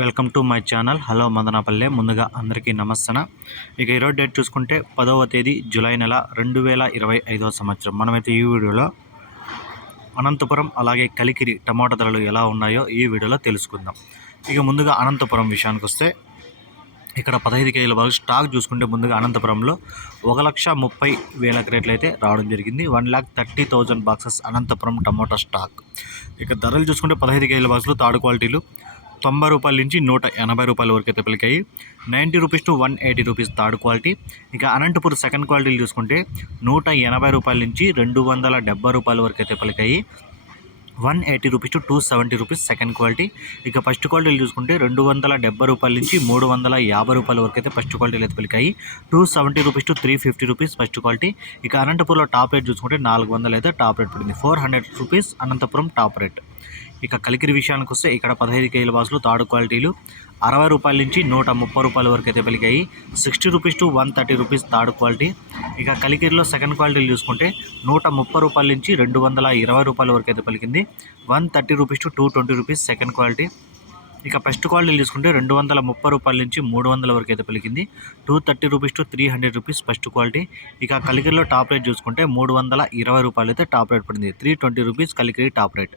Welcome to my channel. Hello Madanapalle. ముందుగా అందరికీ నమస్తన. ఇక ఈరోజు డేట్ చూసుకుంటే పదవ తేదీ జూలై నెల రెండు వేల ఇరవై ఐదవ సంవత్సరం. మనమైతే ఈ వీడియోలో అనంతపురం అలాగే కలికిరి టమాటా ధరలు ఎలా ఉన్నాయో ఈ వీడియోలో తెలుసుకుందాం. ఇక ముందుగా అనంతపురం విషయానికి వస్తే ఇక్కడ పదహైదు కేజీల వరకు స్టాక్ చూసుకుంటే ముందుగా అనంతపురంలో ఒక లక్ష ముప్పై వేల క్రేట్లు అయితే రావడం జరిగింది. One lakh thirty thousand boxes Anantapuram tomato stock. ఇక ధరలు చూసుకుంటే పదహైదు కేజీల బాక్సులు తాడు క్వాలిటీలు తొంభై రూపాయల నుంచి నూట ఎనభై రూపాయల వరకు అయితే పలికాయి. Ninety rupees to one eighty rupees third quality. ఇక అనంతపూర్ సెకండ్ క్వాలిటీలు చూసుకుంటే నూట ఎనభై రూపాయల నుంచి రెండు వందల డెబ్బై రూపాయల వరకు అయితే పలికాయి. One eighty rupees to two seventy rupees second quality. ఇక ఫస్ట్ క్వాలిటీలు చూసుకుంటే రెండు వందల డెబ్బై రూపాయల నుంచి మూడు వందల యాభై రూపాయల వరకు అయితే ఫస్ట్ క్వాలిటీలు అయితే పలికాయి. Two seventy rupees to three fifty rupees first quality. ఇక అనంతపురంలో టాప్ రేట్ చూసుకుంటే నాలుగు వందలు అయితే టాప్ రేట్ పడింది. Four hundred rupees Anantapuram top rate. ఇక కలికిరి విషయానికి వస్తే ఇక్కడ పదహైదు కేజీల బాసులు తాడు క్వాలిటీలు. అరవై రూపాయల నుంచి నూట ముప్పై రూపాయల వరకు అయితే పెరిగాయి. Sixty rupees to one thirty rupees third quality. ఇక కలికిరిలో సెకండ్ క్వాలిటీలు చూసుకుంటే నూట ముప్పై రూపాయల నుంచి రెండు వందల ఇరవై రూపాయల వరకు అయితే పలికింది. One thirty rupees to two twenty rupees second quality. ఇక ఫస్ట్ క్వాలిటీలు తీసుకుంటే రెండు వందల ముప్పై రూపాయల నుంచి మూడు వందల వరకు అయితే పలికింది. Two thirty rupees to three hundred rupees first quality. ఇక కలికిరిలో టాప్ రేట్ చూసుకుంటే మూడు వందల ఇరవై రూపాయలు అయితే టాప్ రేట్ పడింది. Three twenty rupees Kalikiri top rate.